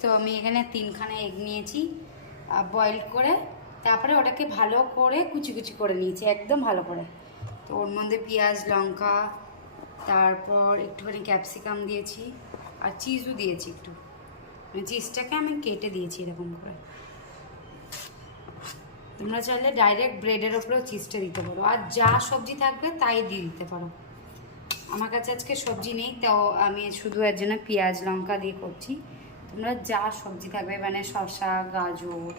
তো আমি এখানে 3খানা এগ নিয়েছি বয়েল করে, তারপরে ওটাকে ভালো করে কুচি কুচি করে নিয়েছি একদম ভালো করে। তো ওর মধ্যে পেঁয়াজ লঙ্কা, তারপর একটুখানি ক্যাপসিকাম দিয়েছি আর চিজও দিয়েছি একটু, চিজটাকে আমি কেটে দিয়েছি এরকম করে। তোমরা চাইলে ডাইরেক্ট ব্রেডের ওপরেও চিজটা দিতে পারো, আর যা সবজি থাকবে তাই দিয়ে দিতে পারো। আমার কাছে আজকে সবজি নেই, তাও আমি শুধু এর জন্য পেঁয়াজ লঙ্কা দিয়ে করছি। তোমরা যা সবজি থাকবে মানে শসা গাজর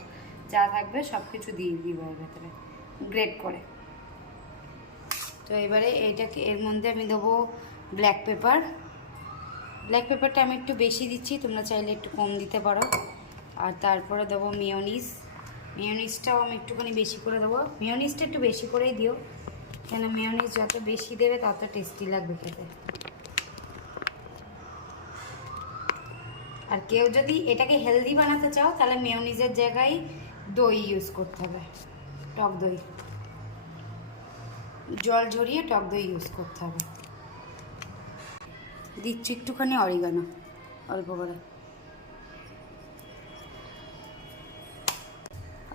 যা থাকবে সব কিছু দিয়ে দিবে এর ভেতরে গ্রেট করে। তো এবারে এইটাকে এর মধ্যে আমি দেবো ব্ল্যাক পেপার। ব্ল্যাক পেপারটা আমি একটু বেশি দিচ্ছি, তোমরা চাইলে একটু কম দিতে পারো। আর তারপরে দেবো মেয়োনিজ। মেয়োনিজটাও আমি একটুখানি বেশি করে দেবো, মেয়োনিজটা একটু বেশি করেই দিও, কেন মেয়োনিজ যত বেশি দেবে তত টেস্টি লাগবে খেতে। আর কেউ যদি এটাকে হেলদি বানাতে চাও তাহলে মেয়োনিজের জায়গায় দই ইউজ করতে হবে, টক দই, জল ঝরিয়ে টক দই ইউজ করতে হবে। দিচ্ছি একটুখানি অরিগানো অল্প করে,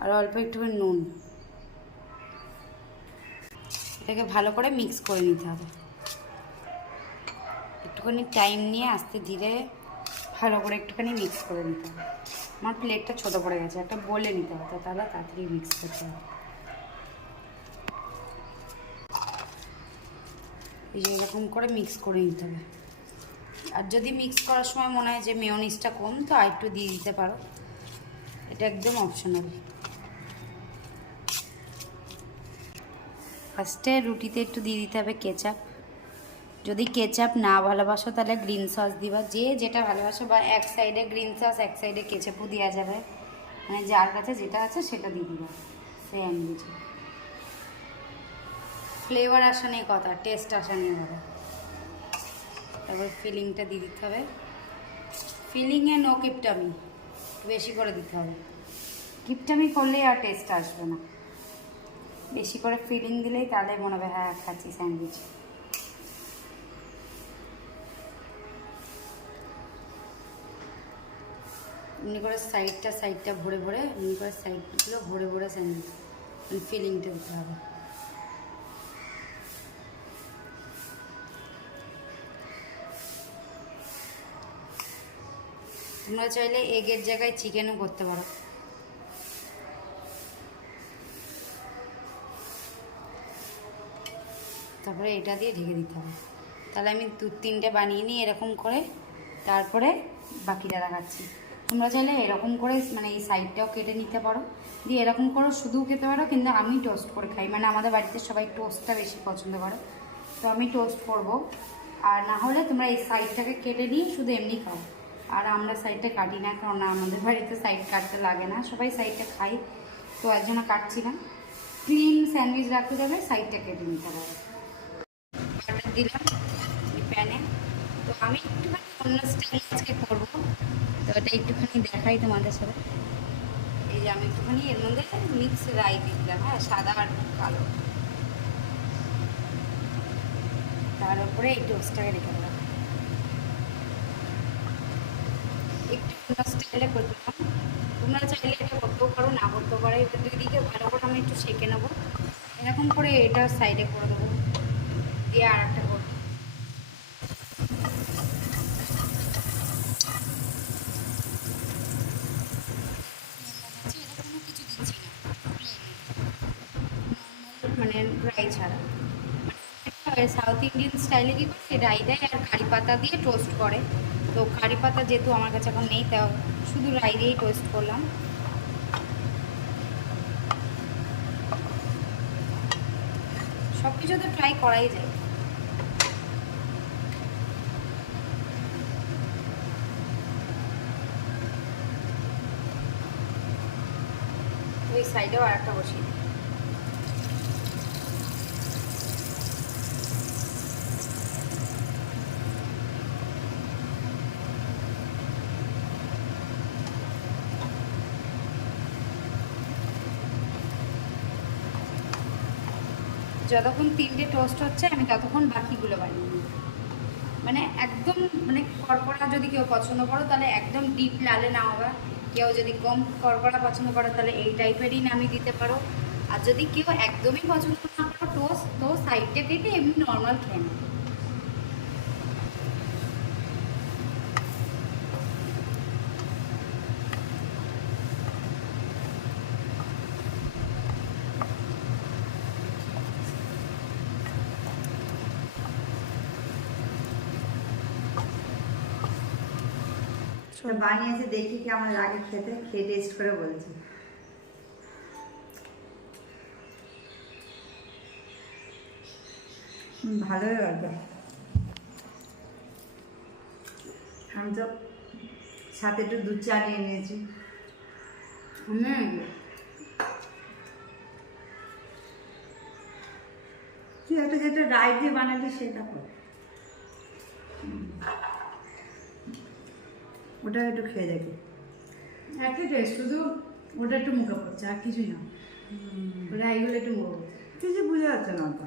আর অল্প একটুখানি নুন। এটাকে ভালো করে মিক্স করে নিতে হবে, একটুখানি টাইম নিয়ে আস্তে ধীরে ভালো করে একটুখানি মিক্স করে নিতে হবে। আমার প্লেটটা ছোটো পড়ে গেছে, একটা বলে নিতে হবে, তাহলে তাড়াতাড়ি মিক্স করতে হবে। এই যে এরকম করে মিক্স করে নিতে হবে। আর যদি মিক্স করার সময় মনে হয় যে মেয়োনিজটা কম, তো আর একটু দিয়ে দিতে পারো, এটা একদম অপশনাল। ফার্স্টে রুটিতে একটু দিয়ে দিতে হবে কেচাপ। যদি কেচাপ না ভালোবাসো তাহলে গ্রিন সস দিবা, যে যেটা ভালোবাসো, বা এক সাইডে গ্রিন সস এক সাইডে কেচাপও দেওয়া যাবে, মানে যার কাছে যেটা আছে সেটা দিয়ে দিবা। সেম বুঝে ফ্লেভার আসা নেই কথা, টেস্ট আসা নেই কথা। তারপর ফিলিংটা দিয়ে দিতে হবে। ফিলিংয়ে নো কিপটামি, বেশি করে দিতে হবে, কিপটামি করলে আর টেস্ট আসবে না। বেশি করে ফিলিং দিলেই তাহলে মনে হবে হ্যাঁ খাচ্ছি স্যান্ডউইচ। এমনি করে সাইডটা ভরে ভরে, এমনি করে সাইডগুলো ভরে ভরে স্যান্ডউইচ ফিলিংটা দিতে হবে। তোমরা চাইলে এগের জায়গায় চিকেনও করতে পারো। তারপরে এটা দিয়ে ঢেকে দিতে হবে। তাহলে আমি 2-3টে বানিয়ে নিই এরকম করে, তারপরে বাকিটা দেখাচ্ছি। তোমরা চাইলে এরকম করে মানে এই সাইডটাও কেটে নিতে পারো, দিয়ে এরকম করে শুধু খেতে পারো, কিন্তু আমি টোস্ট করে খাই, মানে আমাদের বাড়িতে সবাই টোস্টটা বেশি পছন্দ করে, তো আমি টোস্ট করব। আর না হলে তোমরা এই সাইডটাকে কেটে নিয়ে শুধু এমনি খাও। আর আমরা সাইডটা কাটি না, কারণ আমাদের বাড়িতে সাইড কাটতে লাগে না, সবাই সাইডটা খাই, তো এর জন্য কাটছি না। ক্লিন স্যান্ডউইচ রাখতে যাবে, সাইডটা কেটে নিতে হবে। বাটার দিলাম প্যানে। তো আমি একটুখানি অন্য স্টাইল আজকে করবো, তো ওটা একটুখানি দেখাই তোমাদের সাথে। এই যে আমি একটুখানি এর মধ্যে মিক্স রাই দিয়ে দিলাম, হ্যাঁ, সাদা আর কালো, তার উপরে এই টোস্টটাকে রেখে দিলাম। একটু অন্য স্টাইলে করে দিলাম, তোমরা চাইলে এটা করতেও পারো, না করতেও পারো। এটা দুইদিকে ভালো করে আমি একটু সেঁকে নেবো, এরকম করে এটা সাইডে করে দেবো, দিয়ে আর একটা করবো। মানে রাই ছাড়া, সাউথ ইন্ডিয়ান স্টাইলে কী করে রাই দেয় আর কারি পাতা দিয়ে টোস্ট করে। তো কারি পাতা যেহেতু আমার কাছে এখন নেই, তাও শুধু রাই দিয়েই টোস্ট করলাম। সব কিছু তো ট্রাই করাই যায়। ওই সাইডেও আর একটা বসিয়ে দিই। যতক্ষণ 3টে টোস্ট হচ্ছে আমি ততক্ষণ বাকিগুলো বানিয়ে নিই। মানে একদম মানে কড়কড়া যদি কেউ পছন্দ করো তাহলে একদম ডিপ লালে নামাবা, কেউ যদি কম কড়কড়া পছন্দ করো তাহলে এই টাইপেরই নামিয়ে দিতে পারো। আর যদি কেউ একদমই পছন্দ না করো টোস্ট, তো সাইডটা কেটে এমনি নর্মাল খেয়ে নেবে। বানিয়েছে দেখি কেমন লাগে খেতে, খেয়ে টেস্ট করে বলছি। ভালোই লাগবে। আমি তো সাথে একটু দুধ চা নিয়ে নিয়েছি। তুই একটা যেটা রাই দিয়ে বানালি সেটা কর, ওটা একটু খেয়ে দেখি। একই টেস্ট, শুধু ওটা একটু মুখে পড়ছে আর কিছুই না, ওটা এইগুলো একটু মুখে পড়ছে। কিছু বুঝে যাচ্ছে না ওটা।